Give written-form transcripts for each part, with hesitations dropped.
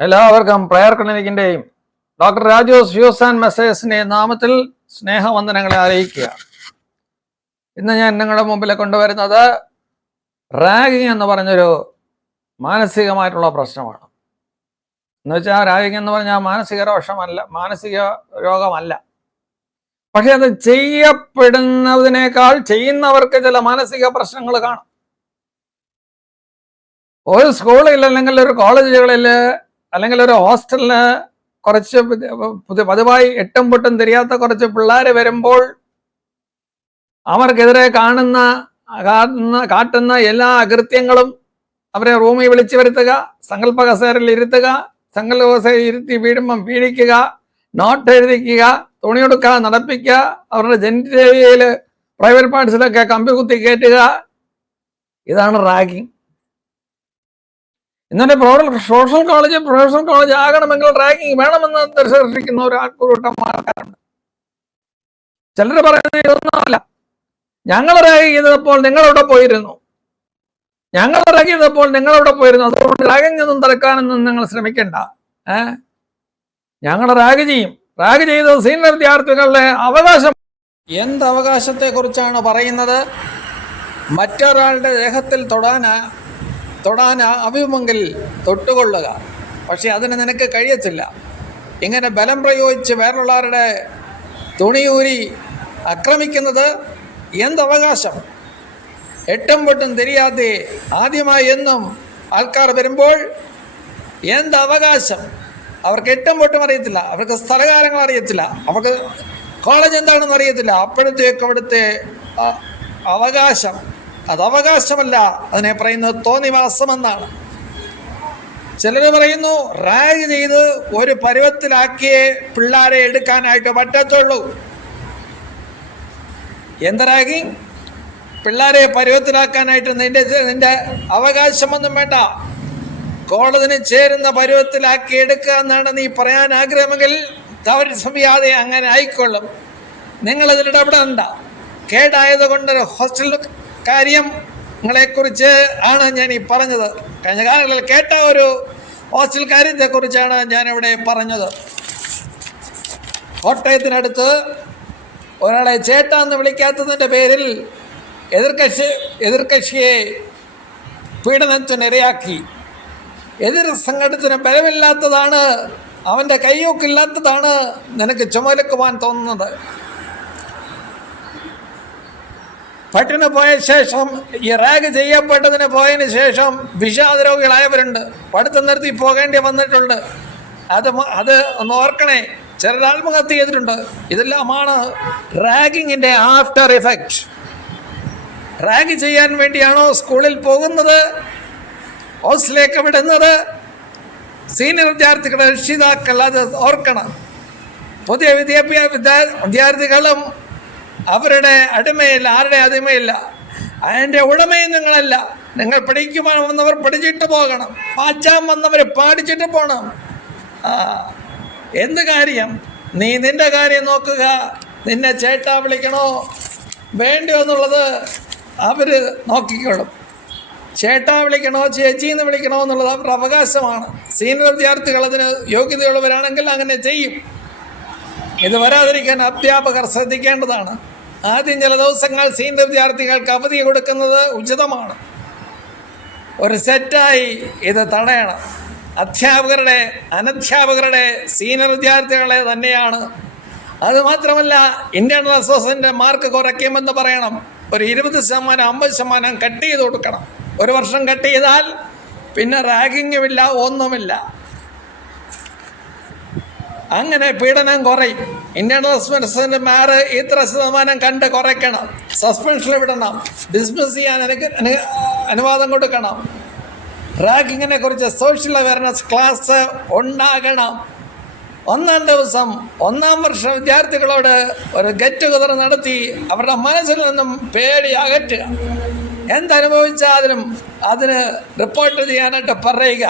എല്ലാവർക്കും prayer ക്ലിനിക്കിന്റെയും doctor Raju's views and മെസ്സേജസിന്റെയും നാമത്തിൽ സ്നേഹവന്ദനങ്ങളെ അറിയിക്കുക. ഇന്ന് ഞാൻ നിങ്ങളുടെ മുമ്പിൽ കൊണ്ടുവരുന്നത് റാഗിങ് എന്ന് പറഞ്ഞൊരു മാനസികമായിട്ടുള്ള പ്രശ്നമാണ്. എന്ന് വെച്ചാൽ റാഗിങ് എന്ന് പറഞ്ഞാൽ മാനസിക രോഗമല്ല. പക്ഷെ അത് ചെയ്യപ്പെടുന്നതിനേക്കാൾ ചെയ്യുന്നവർക്ക് ചില മാനസിക പ്രശ്നങ്ങൾ കാണും. ഒരു സ്കൂളിൽ അല്ലെങ്കിൽ ഒരു കോളേജുകളിൽ അല്ലെങ്കിൽ ഒരു ഹോസ്റ്റലിന് കുറച്ച് പതിവായി എട്ടും പൊട്ടും തിരിയാത്ത കുറച്ച് പിള്ളേർ വരുമ്പോൾ അവർക്കെതിരെ കാട്ടുന്ന എല്ലാ അകൃത്യങ്ങളും അവരെ റൂമിൽ വിളിച്ചു വരുത്തുക, സങ്കല്പ കസേരയിൽ ഇരുത്തുക, സങ്കല്പ കസേര ഇരുത്തി വീഴുമ്പം പീഡിക്കുക, നോട്ട് എഴുതിക്കുക, തുണിയെടുക്കുക, നടപ്പിക്കുക, അവരുടെ ജെനിറ്റേലിയയിൽ പ്രൈവറ്റ് പാർട്സിലൊക്കെ കമ്പി കുത്തി കയറ്റുക. ഇതാണ് റാഗിങ്. ഇന്നലെ പ്രൊഫഷണൽ കോളേജ് ആകണമെങ്കിൽ റാഗിങ് വേണമെന്ന് ദർശിക്കുന്ന ഒരു കൂട്ടം ആൾക്കാരുണ്ട്. ചിലർ പറയുന്നത് ഇതൊന്നുമല്ല, ഞങ്ങൾ റാഗ് ചെയ്തപ്പോൾ നിങ്ങളവിടെ പോയിരുന്നു, അതുകൊണ്ട് റാഗിങ് ഒന്നും തടുക്കാനൊന്നും നിങ്ങൾ ശ്രമിക്കണ്ട. ഞങ്ങൾ റാഗ് ചെയ്യും. റാഗ് ചെയ്തത് സീനിയർ വിദ്യാർത്ഥികളുടെ അവകാശം. എന്ത് അവകാശത്തെ കുറിച്ചാണ് പറയുന്നത്? മറ്റൊരാളുടെ ദേഹത്തിൽ തൊടാൻ അഭിമുഖിൽ തൊട്ടുകൊള്ളുക. പക്ഷെ അതിന് നിനക്ക് കഴിയത്തില്ല. ഇങ്ങനെ ബലം പ്രയോഗിച്ച് വേറുള്ളവരുടെ തുണിയൂരി ആക്രമിക്കുന്നത് എന്തവകാശം? എട്ടും പൊട്ടും തിരിയാതെ ആദ്യമായി എന്നും ആൾക്കാർ വരുമ്പോൾ എന്തവകാശം? അവർക്ക് എട്ടും പൊട്ടും അറിയത്തില്ല, അവർക്ക് സ്ഥലകാലങ്ങൾ അറിയത്തില്ല, അവർക്ക് കോളേജ് എന്താണെന്ന് അറിയത്തില്ല. അപ്പോഴത്തേക്ക് അവിടുത്തെ അവകാശം അത് അവകാശമല്ല, അതിനെ പറയുന്നത് തോന്നിവാസമെന്നാണ്. ചിലർ പറയുന്നു റാഗ് ചെയ്ത് ഒരു പരുവത്തിലാക്കിയേ പിള്ളേരെ എടുക്കാനായിട്ട് പറ്റത്തുള്ളൂ. എന്ത് റാഗിങ്? പിള്ളേരെ പരുവത്തിലാക്കാനായിട്ട് നിന്റെ അവകാശമൊന്നും വേണ്ട. കോളേജിന് ചേരുന്ന പരുവത്തിലാക്കി എടുക്കുക എന്നാണ് നീ പറയാൻ ആഗ്രഹമെങ്കിൽ തവരിസമിയാതെ അങ്ങനെ ആയിക്കൊള്ളും. നിങ്ങളതിൽ ഇടപെടണ്ട. കേടായത് കൊണ്ട് ഹോസ്റ്റൽ കാര്യങ്ങളെക്കുറിച്ച് ആണ് ഞാൻ ഈ പറഞ്ഞത്. കഴിഞ്ഞ കാലങ്ങളിൽ കേട്ട ഒരു ഹോസ്റ്റൽ കാര്യത്തെക്കുറിച്ചാണ് ഞാനിവിടെ പറഞ്ഞത്. കോട്ടയത്തിനടുത്ത് ഒരാളെ ചേട്ടാന്ന് വിളിക്കാത്തതിൻ്റെ പേരിൽ എതിർകക്ഷിയെ പീഡനത്തിനിരയാക്കി. എതിർ സംഘടനത്തിന് ബലമില്ലാത്തതാണ്, അവൻ്റെ കയ്യൂക്കില്ലാത്തതാണ് നിനക്ക് ചുമലക്കുവാൻ തോന്നുന്നത്. പട്ടിന് പോയ ശേഷം, ഈ റാഗ് ചെയ്യപ്പെട്ടതിന് പോയതിന് ശേഷം വിഷാദരോഗികളായവരുണ്ട്, പഠിത്തം നിർത്തി പോകേണ്ടി വന്നിട്ടുണ്ട്. അത് ഒന്ന് ഓർക്കണേ. ചിലർ ആത്മഹത്യ ചെയ്തിട്ടുണ്ട്. ഇതെല്ലാമാണ് റാഗിങ്ങിൻ്റെ ആഫ്റ്റർ എഫക്റ്റ്. റാഗ് ചെയ്യാൻ വേണ്ടിയാണോ സ്കൂളിൽ പോകുന്നത്, ഹോസ്റ്റലിലേക്ക് വിടുന്നത്? സീനിയർ വിദ്യാർത്ഥികളുടെ രക്ഷിതാക്കൾ അത് ഓർക്കണം. പുതിയ വിദ്യാർത്ഥികളും അവരുടെ അടിമയില്ല, ആരുടെ അടിമയില്ല, അതിൻ്റെ ഉടമയും നിങ്ങളല്ല. നിങ്ങൾ പഠിക്കുവാൻ വന്നവർ പഠിച്ചിട്ട് പോകണം, പാച്ചാൻ വന്നവർ പാടിച്ചിട്ട് പോകണം. എന്ത് കാര്യം? നീ നിൻ്റെ കാര്യം നോക്കുക. നിന്നെ ചേട്ടാ വിളിക്കണോ വേണ്ടോ എന്നുള്ളത് അവർ നോക്കിക്കോളും. ചേട്ടാ വിളിക്കണോ ചേച്ചിന്ന് വിളിക്കണോ എന്നുള്ളത് അവരുടെ അവകാശമാണ്. സീനിയർ വിദ്യാർത്ഥികൾ അതിന് യോഗ്യതയുള്ളവരാണെങ്കിൽ അങ്ങനെ ചെയ്യും. ഇത് വരാതിരിക്കാൻ അധ്യാപകർ ശ്രദ്ധിക്കേണ്ടതാണ്. ആദ്യം ചില ദിവസങ്ങൾ സീനിയർ വിദ്യാർത്ഥികൾക്ക് അവധി കൊടുക്കുന്നത് ഉചിതമാണ്. ഒരു സെറ്റായി ഇത് തടയണം. അനധ്യാപകരുടെ സീനിയർ വിദ്യാർത്ഥികളെ തന്നെയാണ്. അതുമാത്രമല്ല, ഇന്റേണൽ അസസ്മെന്റ് മാർക്ക് കുറയ്ക്കുമെന്ന് പറയണം. ഒരു 20% 50% കട്ട് ചെയ്ത് കൊടുക്കണം. ഒരു വർഷം കട്ട് ചെയ്താൽ പിന്നെ റാഗിങ്ങുമില്ല, ഒന്നുമില്ല. അങ്ങനെ പീഡനം കുറയും. ഇന്റേണൽ അസസ്മെന്റ് ഇത്ര ശതമാനം കണ്ട് കുറയ്ക്കണം. സസ്പെൻഷനിൽ വിടണം, ഡിസ്മിസ് ചെയ്യാൻ അനുവാദം കൊടുക്കണം. റാഗിങ്ങിനെ കുറിച്ച് സോഷ്യൽ അവയർനെസ് ക്ലാസ് ഉണ്ടാകണം. ഒന്നാം ദിവസം 1ാം വർഷ വിദ്യാർത്ഥികളോട് ഒരു ഗെറ്റ് ടുഗദർ നടത്തി അവരുടെ മനസ്സിൽ നിന്നും പേടി അകറ്റുക. എന്തനുഭവിച്ചാലും അതിന് റിപ്പോർട്ട് ചെയ്യാനായിട്ട് പറയുക.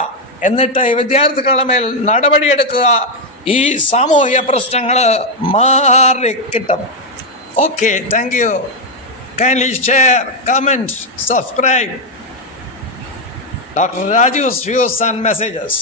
എന്നിട്ട് ഈ വിദ്യാർത്ഥികളുടെ മേൽ നടപടിയെടുക്കുക. ഈ സാമൂഹിക പ്രശ്നങ്ങൾ മാറിക്കിട്ടും. Okay, thank you. Kindly share, comment, subscribe. Dr. Raju's views and messages.